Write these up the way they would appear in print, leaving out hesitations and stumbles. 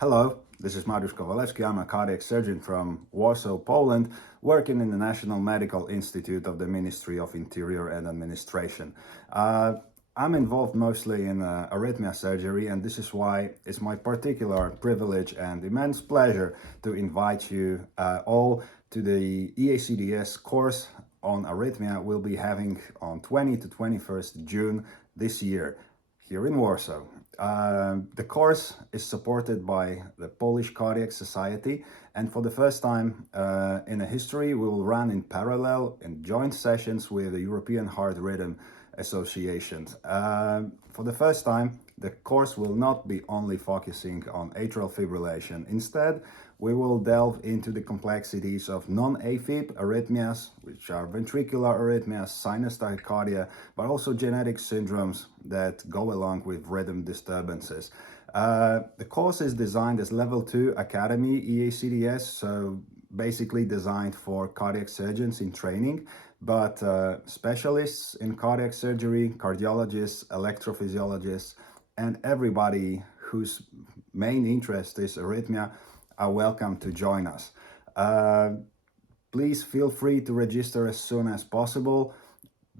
Hello, this is Mariusz Kowalewski. I'm a cardiac surgeon from Warsaw, Poland, working in the National Medical Institute of the Ministry of Interior and Administration. I'm involved mostly in arrhythmia surgery, and this is why it's my particular privilege and immense pleasure to invite you all to the EACTS course on arrhythmia we'll be having on 20 to 21st June this year here in Warsaw. The course is supported by the Polish Cardiac Society, and for the first time in a history, we will run in parallel in joint sessions with the European Heart Rhythm Association. For the first time, the course will not be only focusing on atrial fibrillation. Instead, we will delve into the complexities of non-AFib arrhythmias, which are ventricular arrhythmias, sinus tachycardia, but also genetic syndromes that go along with rhythm disturbances. The course is designed as Level 2 Academy EACTS, so basically designed for cardiac surgeons in training, but specialists in cardiac surgery, cardiologists, electrophysiologists, and everybody whose main interest is arrhythmia are welcome to join us. Please feel free to register as soon as possible.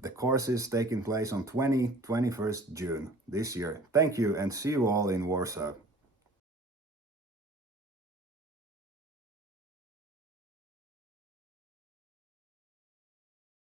The course is taking place on 21st June this year. Thank you and see you all in Warsaw.